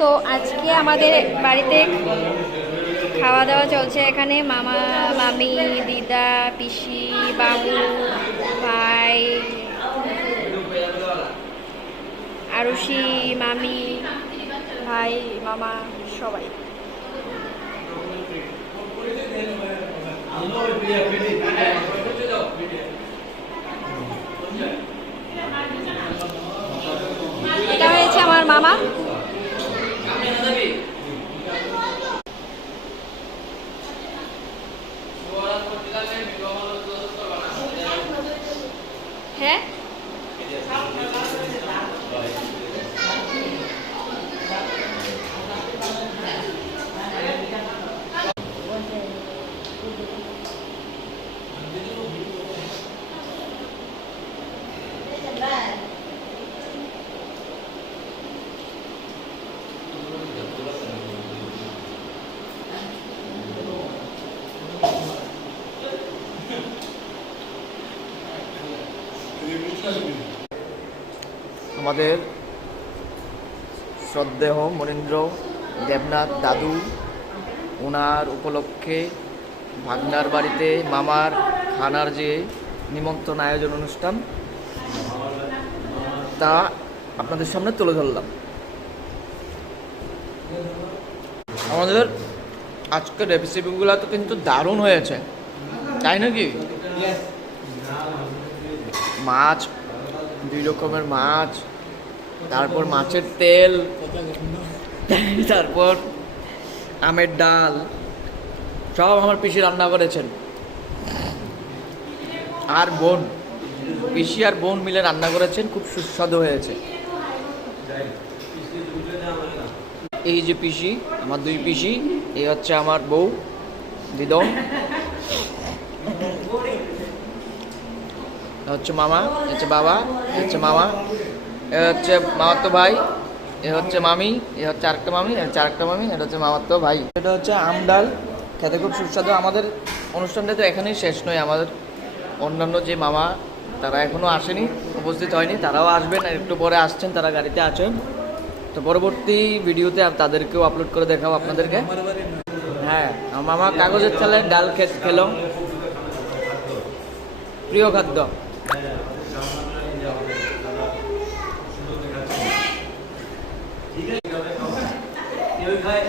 তো আজকে আমাদের বাড়িতে খাওয়া দাওয়া চলছে। এখানে মামা, মামি, দিদা, পিসি, বাবু, ভাই, আরুষি, মামি, ভাই, মামা সবাই। এটা হয়েছে আমার মামা। হ্যাঁ, আমাদের শ্রদ্ধেয় মনীন্দ্র দেবনাথ দাদু, ওনার উপলক্ষে ভাগনার বাড়িতে মামার খানার যে নিমন্ত্রণ আয়োজন অনুষ্ঠান, তা আপনাদের সামনে তুলে ধরলাম। আমাদের আজকের রেসিপিগুলো তো কিন্তু দারুণ হয়েছে, তাই নাকি? মাছ, 2 রকমের মাছ, তারপর মাছের তেল, তারপর আমের ডাল, সব আমার পিসি রান্না করেছেন। আর বোন, পিসি আর বোন মিলে রান্না করেছেন, খুব সুস্বাদু হয়েছে। এই যে পিসি, আমার 2 পিসি, এই হচ্ছে আমার বউ দিদন, হচ্ছে মামা, হচ্ছে বাবা, হচ্ছে মামা, এ হচ্ছে মামাতো ভাই, এ হচ্ছে মামি, এ হচ্ছে আরেকটা মামি, এ হচ্ছে আরেকটা মামি, এটা হচ্ছে মামাতো ভাই। এটা হচ্ছে আম ডাল, খেতে খুব সুস্বাদু। আমাদের অনুষ্ঠানটা তো এখানেই শেষ নয়, আমাদের অন্যান্য যে মামা তারা এখনও আসেনি, উপস্থিত হয়নি, তারাও আসবেন, একটু পরে আসছেন, তারা গাড়িতে আছেন। তো পরবর্তী ভিডিওতে তাদেরকেও আপলোড করে দেখাবো আপনাদেরকে। হ্যাঁ, মামা কাগজের চালের ডাল খেলো, প্রিয় খাদ্য। কেউ খায়,